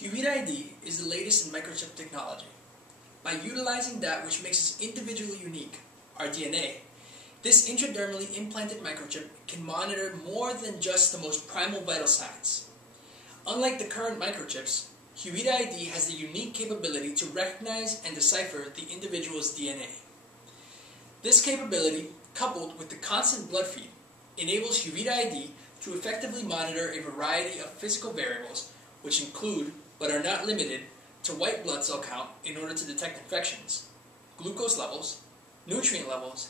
Huvida-Id is the latest in microchip technology. By utilizing that which makes us individually unique, our DNA, this intradermally implanted microchip can monitor more than just the most primal vital signs. Unlike the current microchips, Huvida-Id has the unique capability to recognize and decipher the individual's DNA. This capability, coupled with the constant blood feed, enables Huvida-Id to effectively monitor a variety of physical variables, which include, but are not limited, to white blood cell count in order to detect infections, glucose levels, nutrient levels,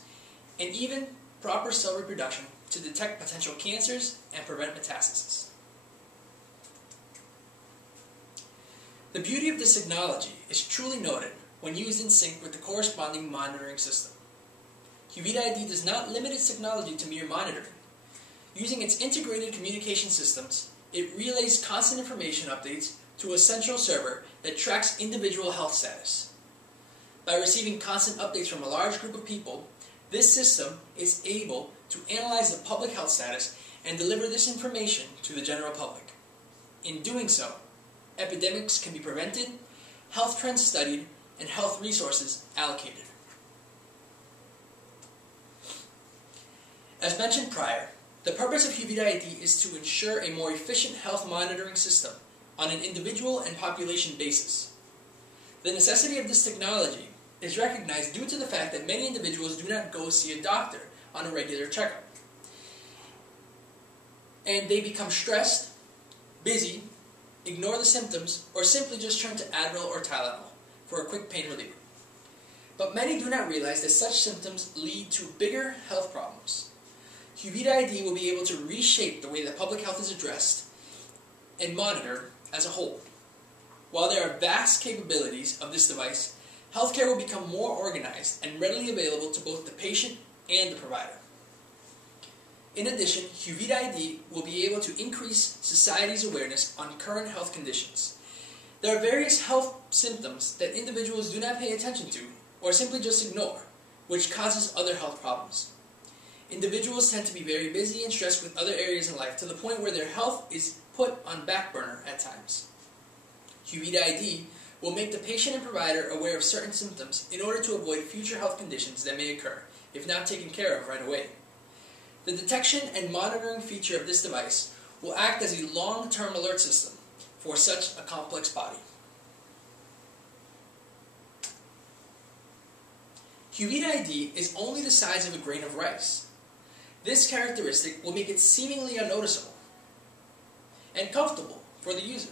and even proper cell reproduction to detect potential cancers and prevent metastasis. The beauty of this technology is truly noted when used in sync with the corresponding monitoring system. Huvida-Id does not limit its technology to mere monitoring. Using its integrated communication systems, it relays constant information updates to a central server that tracks individual health status. By receiving constant updates from a large group of people, this system is able to analyze the public health status and deliver this information to the general public. In doing so, epidemics can be prevented, health trends studied, and health resources allocated. As mentioned prior, the purpose of Huvida-Id is to ensure a more efficient health monitoring system on an individual and population basis. The necessity of this technology is recognized due to the fact that many individuals do not go see a doctor on a regular checkup. And they become stressed, busy, ignore the symptoms, or simply just turn to Advil or Tylenol for a quick pain reliever. But many do not realize that such symptoms lead to bigger health problems. Huvida-Id will be able to reshape the way that public health is addressed and monitored as a whole. While there are vast capabilities of this device, healthcare will become more organized and readily available to both the patient and the provider. In addition, Huvida-Id will be able to increase society's awareness on current health conditions. There are various health symptoms that individuals do not pay attention to or simply just ignore, which causes other health problems. Individuals tend to be very busy and stressed with other areas in life to the point where their health is put on back burner at times. Huvida-Id will make the patient and provider aware of certain symptoms in order to avoid future health conditions that may occur, if not taken care of right away. The detection and monitoring feature of this device will act as a long-term alert system for such a complex body. Huvida-Id is only the size of a grain of rice. This characteristic will make it seemingly unnoticeable and comfortable for the user.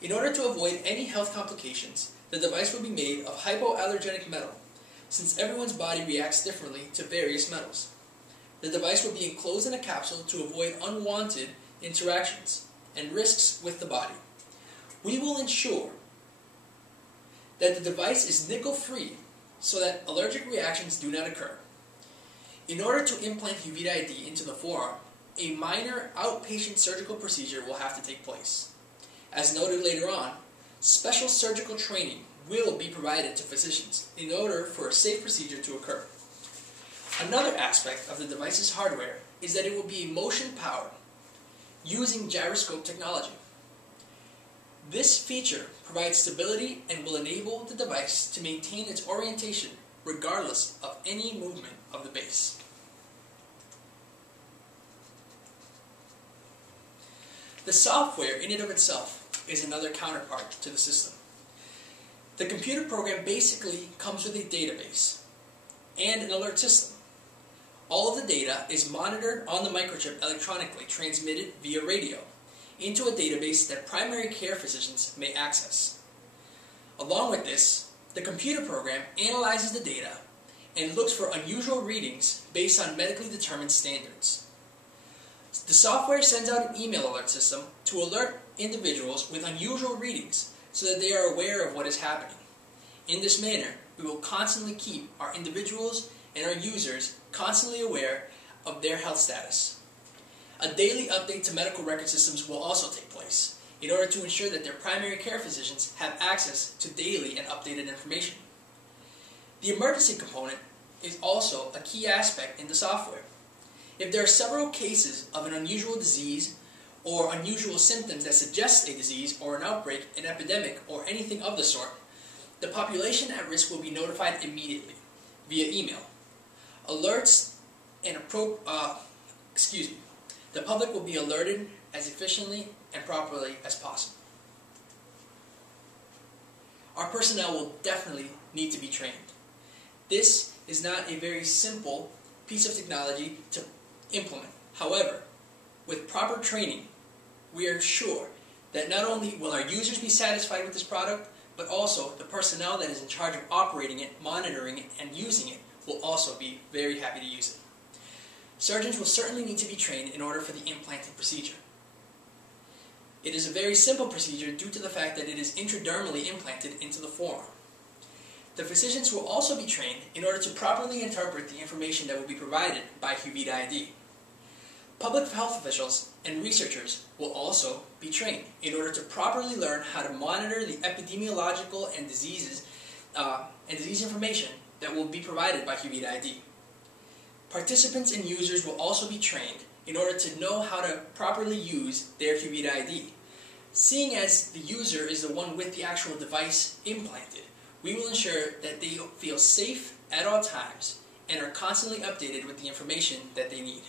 In order to avoid any health complications, the device will be made of hypoallergenic metal, since everyone's body reacts differently to various metals. The device will be enclosed in a capsule to avoid unwanted interactions and risks with the body. We will ensure that the device is nickel-free so that allergic reactions do not occur. In order to implant Huvida-Id into the forearm, a minor outpatient surgical procedure will have to take place. As noted later on, special surgical training will be provided to physicians in order for a safe procedure to occur. Another aspect of the device's hardware is that it will be motion-powered, using gyroscope technology. This feature provides stability and will enable the device to maintain its orientation regardless of any movement of the base. The software in and of itself is another counterpart to the system. The computer program basically comes with a database and an alert system. All of the data is monitored on the microchip electronically transmitted via radio into a database that primary care physicians may access. Along with this, the computer program analyzes the data and looks for unusual readings based on medically determined standards. The software sends out an email alert system to alert individuals with unusual readings so that they are aware of what is happening. In this manner, we will constantly keep our individuals and our users constantly aware of their health status. A daily update to medical record systems will also take place in order to ensure that their primary care physicians have access to daily and updated information. The emergency component is also a key aspect in the software. If there are several cases of an unusual disease or unusual symptoms that suggest a disease or an outbreak, an epidemic, or anything of the sort, the population at risk will be notified immediately via email. Alerts and the public will be alerted as efficiently and properly as possible. Our personnel will definitely need to be trained. This is not a very simple piece of technology to implement. However, with proper training, we are sure that not only will our users be satisfied with this product, but also the personnel that is in charge of operating it, monitoring it, and using it will also be very happy to use it. Surgeons will certainly need to be trained in order for the implanting procedure. It is a very simple procedure due to the fact that it is intradermally implanted into the forearm. The physicians will also be trained in order to properly interpret the information that will be provided by Huvida-Id. Public health officials and researchers will also be trained in order to properly learn how to monitor the epidemiological and disease information that will be provided by Huvida-Id. Participants and users will also be trained in order to know how to properly use their Huvida-Id. Seeing as the user is the one with the actual device implanted, we will ensure that they feel safe at all times and are constantly updated with the information that they need.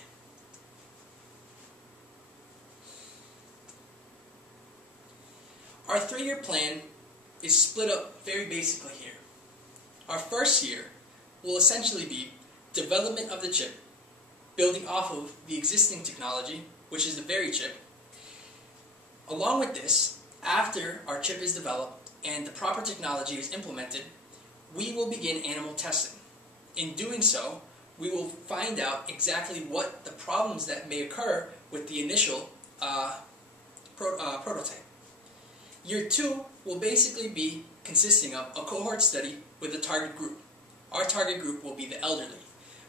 Our 3-year plan is split up very basically here. Our first year will essentially be development of the chip, building off of the existing technology, which is the very chip. Along with this, after our chip is developed and the proper technology is implemented, we will begin animal testing. In doing so, we will find out exactly what the problems that may occur with the initial prototype. Year 2 will basically be consisting of a cohort study with a target group. Our target group will be the elderly.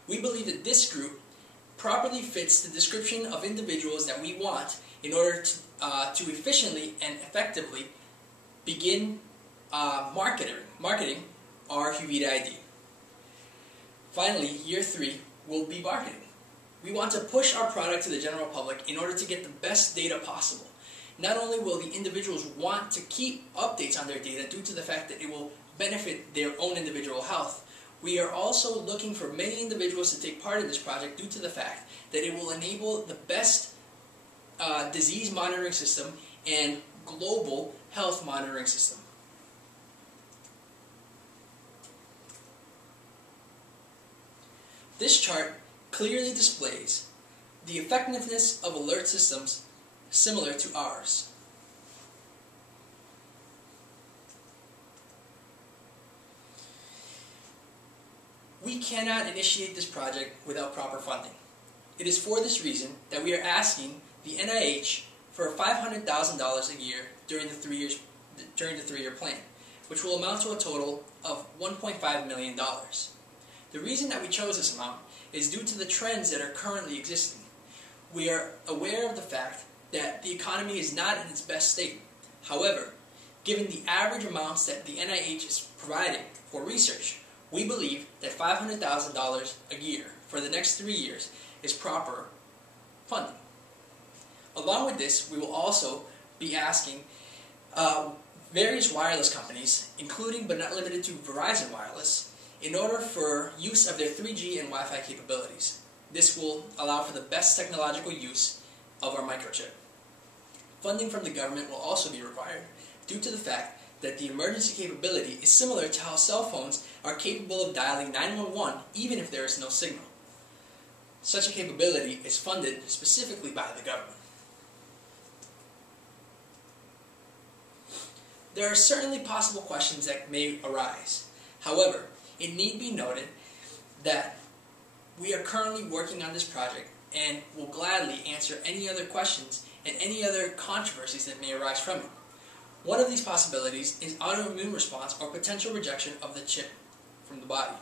We believe that this group properly fits the description of individuals that we want in order to efficiently and effectively begin marketing our Huvida-Id. Finally, year 3 will be marketing. We want to push our product to the general public in order to get the best data possible. Not only will the individuals want to keep updates on their data due to the fact that it will benefit their own individual health, we are also looking for many individuals to take part in this project due to the fact that it will enable the best disease monitoring system and global health monitoring system. This chart clearly displays the effectiveness of alert systems similar to ours. We cannot initiate this project without proper funding. It is for this reason that we are asking the NIH for $500,000 a year during the 3-year plan, which will amount to a total of $1.5 million. The reason that we chose this amount is due to the trends that are currently existing. We are aware of the fact that the economy is not in its best state. However, given the average amounts that the NIH is providing for research, we believe that $500,000 a year for the next 3 years is proper funding. Along with this, we will also be asking various wireless companies, including but not limited to Verizon Wireless, in order for use of their 3G and Wi-Fi capabilities. This will allow for the best technological use of our microchip. Funding from the government will also be required due to the fact that the emergency capability is similar to how cell phones are capable of dialing 911 even if there is no signal. Such a capability is funded specifically by the government. There are certainly possible questions that may arise. However, it need be noted that we are currently working on this project and will gladly answer any other questions and any other controversies that may arise from it. One of these possibilities is autoimmune response or potential rejection of the chip from the body.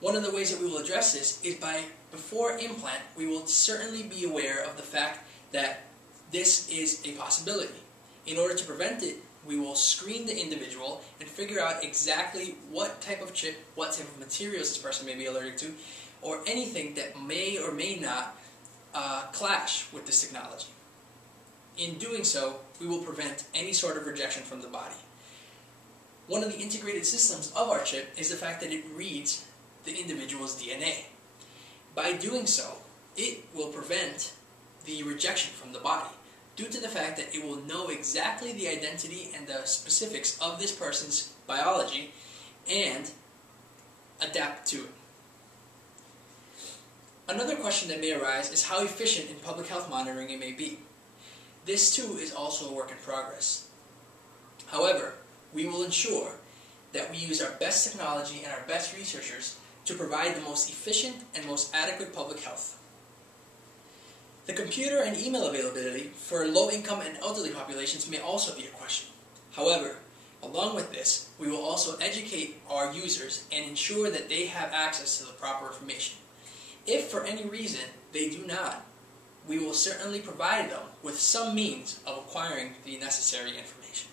One of the ways that we will address this is by, before implant, we will certainly be aware of the fact that this is a possibility. In order to prevent it, we will screen the individual and figure out exactly what type of chip, what type of materials this person may be allergic to, or anything that may or may not clash with this technology. In doing so, we will prevent any sort of rejection from the body. One of the integrated systems of our chip is the fact that it reads the individual's DNA. By doing so, it will prevent the rejection from the body, due to the fact that it will know exactly the identity and the specifics of this person's biology and adapt to it. Another question that may arise is how efficient in public health monitoring it may be. This too is also a work in progress. However, we will ensure that we use our best technology and our best researchers to provide the most efficient and most adequate public health. The computer and email availability for low-income and elderly populations may also be a question. However, along with this, we will also educate our users and ensure that they have access to the proper information. If for any reason they do not, we will certainly provide them with some means of acquiring the necessary information.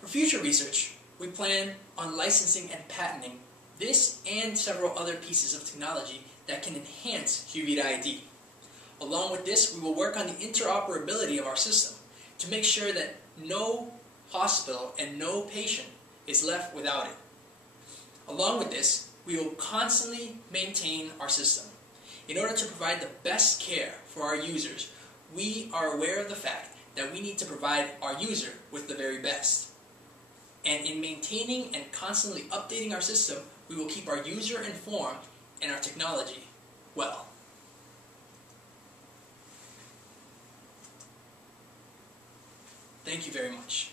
For future research, we plan on licensing and patenting this and several other pieces of technology that can enhance Huvida-Id. Along with this, we will work on the interoperability of our system to make sure that no hospital and no patient is left without it. Along with this, we will constantly maintain our system. In order to provide the best care for our users, we are aware of the fact that we need to provide our user with the very best. And in maintaining and constantly updating our system, we will keep our user informed and our technology well. Thank you very much.